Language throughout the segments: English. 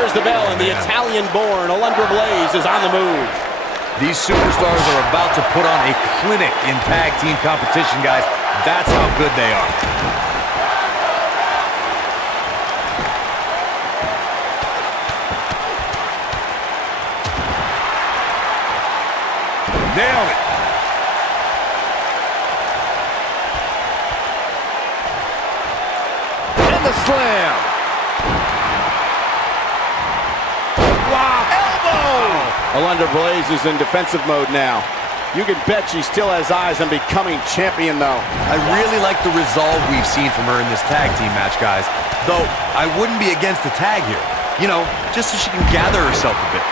There's the bell, and the Italian-born Alundra Blayze is on the move. These superstars are about to put on a clinic in tag team competition, guys. That's how good they are. Nailed it. And the slam. Wow. Elbow. Alundra Blayze is in defensive mode now. You can bet she still has eyes on becoming champion, though. I really like the resolve we've seen from her in this tag team match, guys. Though, I wouldn't be against the tag here. You know, just so she can gather herself a bit.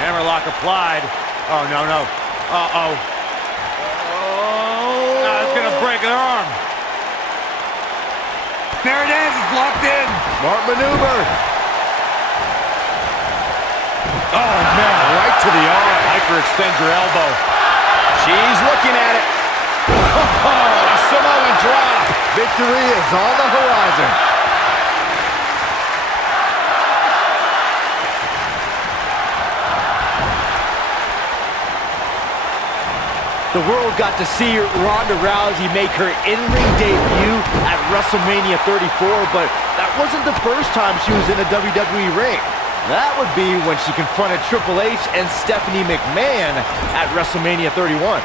Hammerlock applied. Oh, no, no. Uh-oh. Oh. It's going to break her arm. There it is. It's locked in. Smart maneuver. Oh, man. Right to the arm. Hyperextend your elbow. She's looking at it. Oh, Samoan drop. Victory is on the horizon. The world got to see Ronda Rousey make her in-ring debut at WrestleMania 34, but that wasn't the first time she was in a WWE ring. That would be when she confronted Triple H and Stephanie McMahon at WrestleMania 31.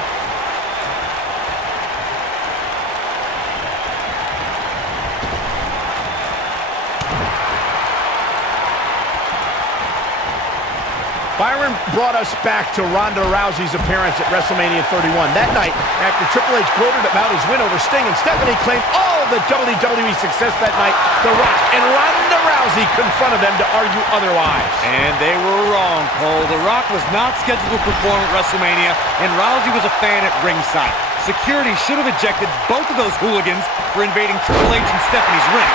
Byron brought us back to Ronda Rousey's appearance at WrestleMania 31. That night, after Triple H gloated about his win over Sting and Stephanie claimed all of the WWE success that night, The Rock and Ronda Rousey confronted them to argue otherwise. And they were wrong, Cole. The Rock was not scheduled to perform at WrestleMania, and Rousey was a fan at ringside. Security should have ejected both of those hooligans for invading Triple H and Stephanie's ring.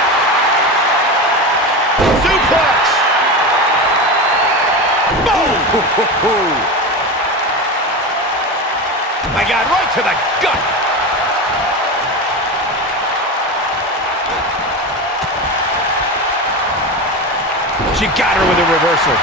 Suplex! My God, right to the gut. She got her with a reversal.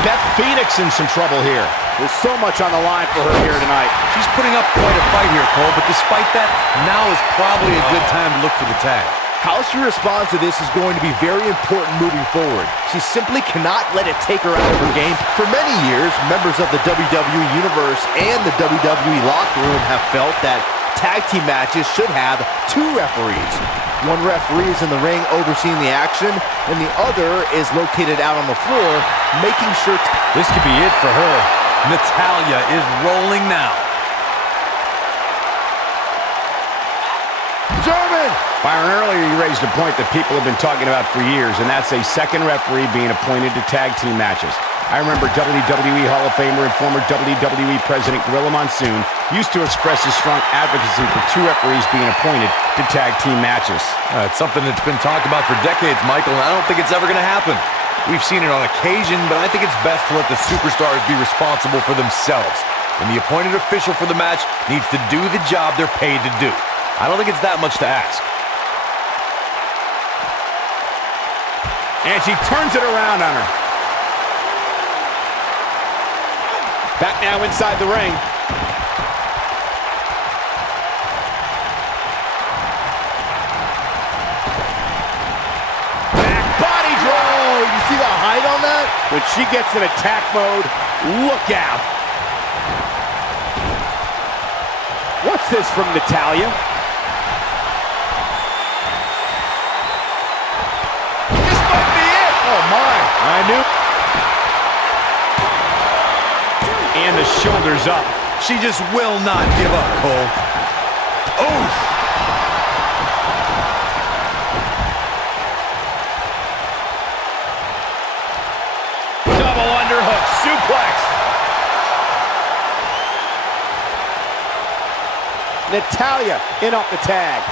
Beth Phoenix in some trouble here. There's so much on the line for her here tonight. She's putting up quite a fight here, Cole, but despite that, now is probably a good time to look for the tag. How she responds to this is going to be very important moving forward. She simply cannot let it take her out of her game. For many years, members of the WWE Universe and the WWE locker room have felt that tag team matches should have two referees. One referee is in the ring overseeing the action, and the other is located out on the floor, making sure... This could be it for her. Natalya is rolling now. German! Byron, earlier you raised a point that people have been talking about for years, and that's a second referee being appointed to tag team matches. I remember WWE Hall of Famer and former WWE President Gorilla Monsoon used to express his strong advocacy for two referees being appointed to tag team matches. It's something that's been talked about for decades, Michael, and I don't think it's ever going to happen. We've seen it on occasion, but I think it's best to let the superstars be responsible for themselves. And the appointed official for the match needs to do the job they're paid to do. I don't think it's that much to ask. And she turns it around on her. Back now inside the ring. Back body draw! You see the height on that? When she gets in attack mode, look out. What's this from Natalya? This might be it. Oh my, I knew. And the shoulders up. She just will not give up, Cole. Oof! Double underhook suplex. Natalya in off the tag.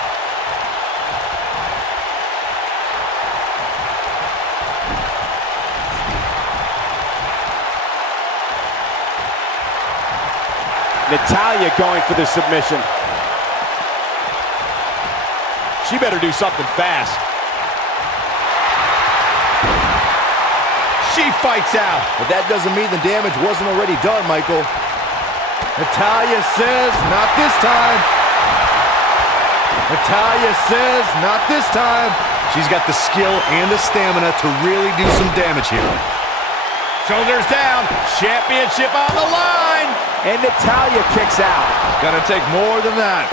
Natalya going for the submission. She better do something fast. She fights out. But that doesn't mean the damage wasn't already done, Michael. Natalya says, not this time. Natalya says, not this time. She's got the skill and the stamina to really do some damage here. Shoulders down. Championship on the line. And Natalya kicks out. It's gonna take more than that.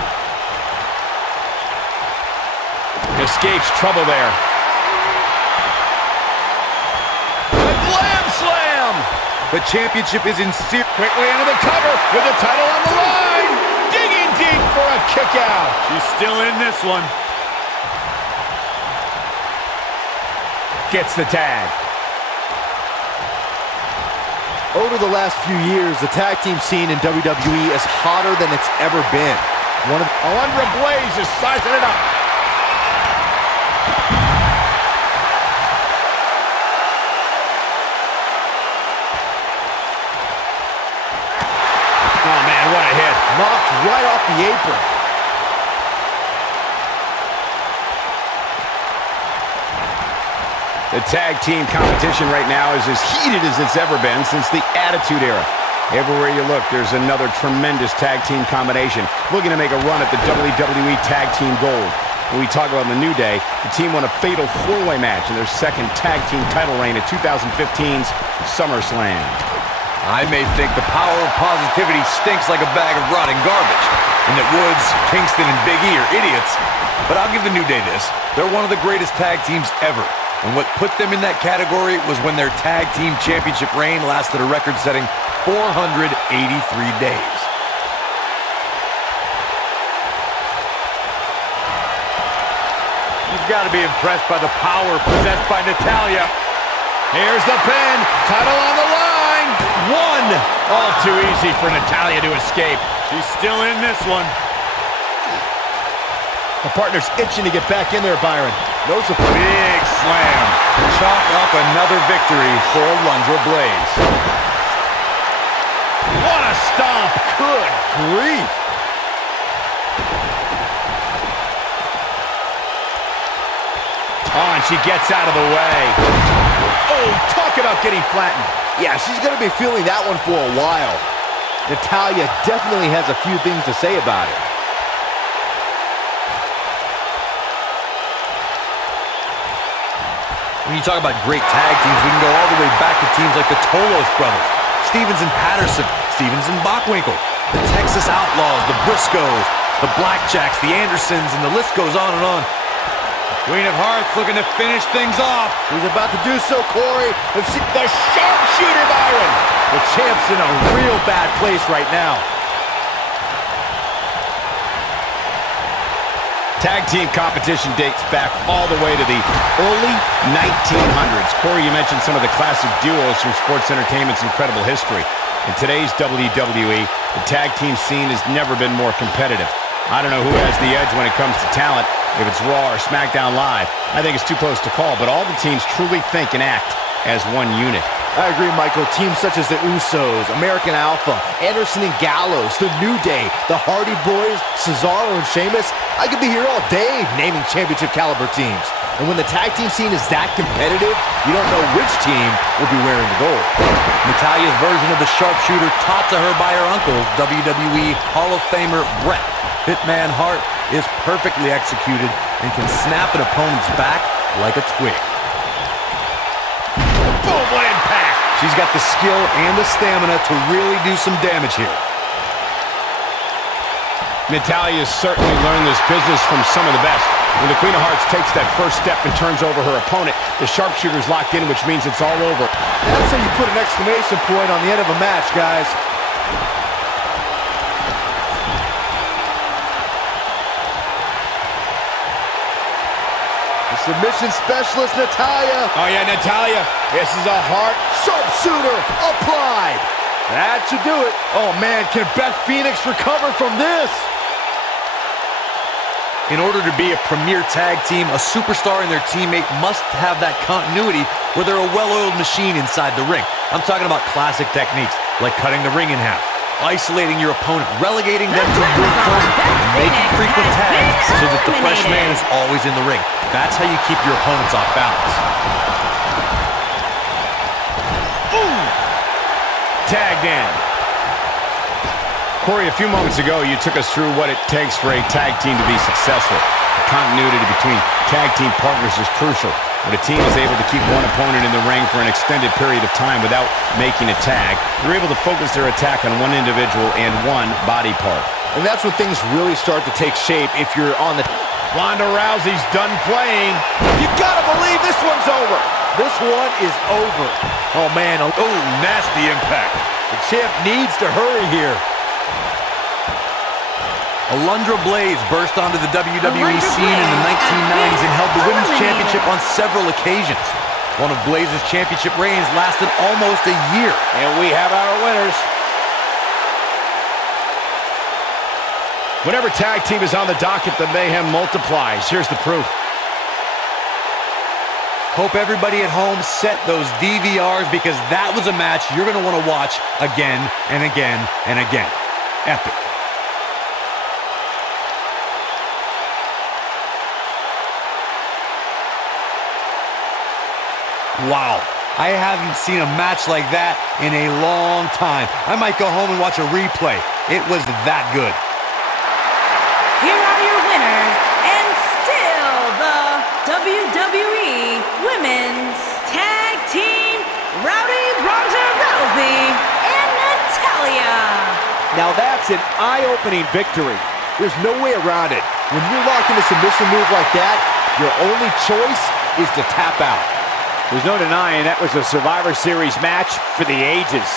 Escapes trouble there. The glam slam. The championship is in serious. Quickly into the cover with the title on the line. Digging deep for a kick out. She's still in this one. Gets the tag. Over the last few years, the tag team scene in WWE is hotter than it's ever been. Alundra Blayze is sizing it up. Oh man, what a hit. Knocked right off the apron. The tag team competition right now is as heated as it's ever been since the Attitude Era. Everywhere you look, there's another tremendous tag team combination looking to make a run at the WWE Tag Team Gold. When we talk about the New Day, the team won a fatal four-way match in their second tag team title reign at 2015's SummerSlam. I may think the power of positivity stinks like a bag of rotting garbage, and that Woods, Kingston, and Big E are idiots, but I'll give the New Day this. They're one of the greatest tag teams ever. And what put them in that category was when their tag team championship reign lasted a record-setting 483 days. You've got to be impressed by the power possessed by Natalya. Here's the pin. Title on the line. One. All too easy for Natalya to escape. She's still in this one. The partner's itching to get back in there, Byron. No surprise. Big slam. Chalk up another victory for Alundra Blayze. What a stomp. Good grief. Oh, and she gets out of the way. Oh, talk about getting flattened. Yeah, she's going to be feeling that one for a while. Natalya definitely has a few things to say about it. When you talk about great tag teams, we can go all the way back to teams like the Tolos brothers, Stevens and Patterson, Stevens and Bockwinkel, the Texas Outlaws, the Briscoes, the Blackjacks, the Andersons, and the list goes on and on. Queen of Hearts looking to finish things off. She's about to do so, Corey. The sharpshooter, Byron. The champ's in a real bad place right now. Tag team competition dates back all the way to the early 1900s. Corey, you mentioned some of the classic duos from sports entertainment's incredible history. In today's WWE, the tag team scene has never been more competitive. I don't know who has the edge when it comes to talent, if it's Raw or SmackDown Live. I think it's too close to call, but all the teams truly think and act as one unit. I agree, Michael. Teams such as the Usos, American Alpha, Anderson and Gallows, the New Day, the Hardy Boys, Cesaro and Sheamus. I could be here all day naming championship caliber teams. And when the tag team scene is that competitive, you don't know which team will be wearing the gold. Natalya's version of the sharpshooter taught to her by her uncle, WWE Hall of Famer Bret Hitman Hart, is perfectly executed and can snap an opponent's back like a twig. Boom, what impact! She's got the skill and the stamina to really do some damage here. Natalya's certainly learned this business from some of the best. When the Queen of Hearts takes that first step and turns over her opponent, the sharpshooter's locked in, which means it's all over. That's how you put an exclamation point on the end of a match, guys. The submission specialist, Natalya. Oh yeah, Natalya. This is a heart. Sharpshooter applied. That should do it. Oh man, can Beth Phoenix recover from this? In order to be a premier tag team, a superstar and their teammate must have that continuity where they're a well-oiled machine inside the ring. I'm talking about classic techniques, like cutting the ring in half, isolating your opponent, relegating them to your corner, making frequent tags so that the fresh man is always in the ring. That's how you keep your opponents off balance. Ooh! Tagged in. Corey, a few moments ago, you took us through what it takes for a tag team to be successful. The continuity between tag team partners is crucial. When a team is able to keep one opponent in the ring for an extended period of time without making a tag, they're able to focus their attack on one individual and one body part. And that's when things really start to take shape if you're on the... Ronda Rousey's done playing. You gotta believe this one's over. This one is over. Oh, man. Oh, Nasty impact. the champ needs to hurry here. Alundra Blayze burst onto the WWE scene in the 1990s and held the Women's Championship on several occasions. One of Blayze's championship reigns lasted almost a year. And we have our winners. Whenever tag team is on the docket, the mayhem multiplies. Here's the proof. Hope everybody at home set those DVRs because that was a match you're going to want to watch again and again and again. Epic. Wow, I haven't seen a match like that in a long time. I might go home and watch a replay. It was that good. Here are your winners, and still the WWE Women's Tag Team, Ronda Rousey and Natalya. Now that's an eye-opening victory. There's no way around it. When you're locked in a submission move like that, your only choice is to tap out. There's no denying that was a Survivor Series match for the ages.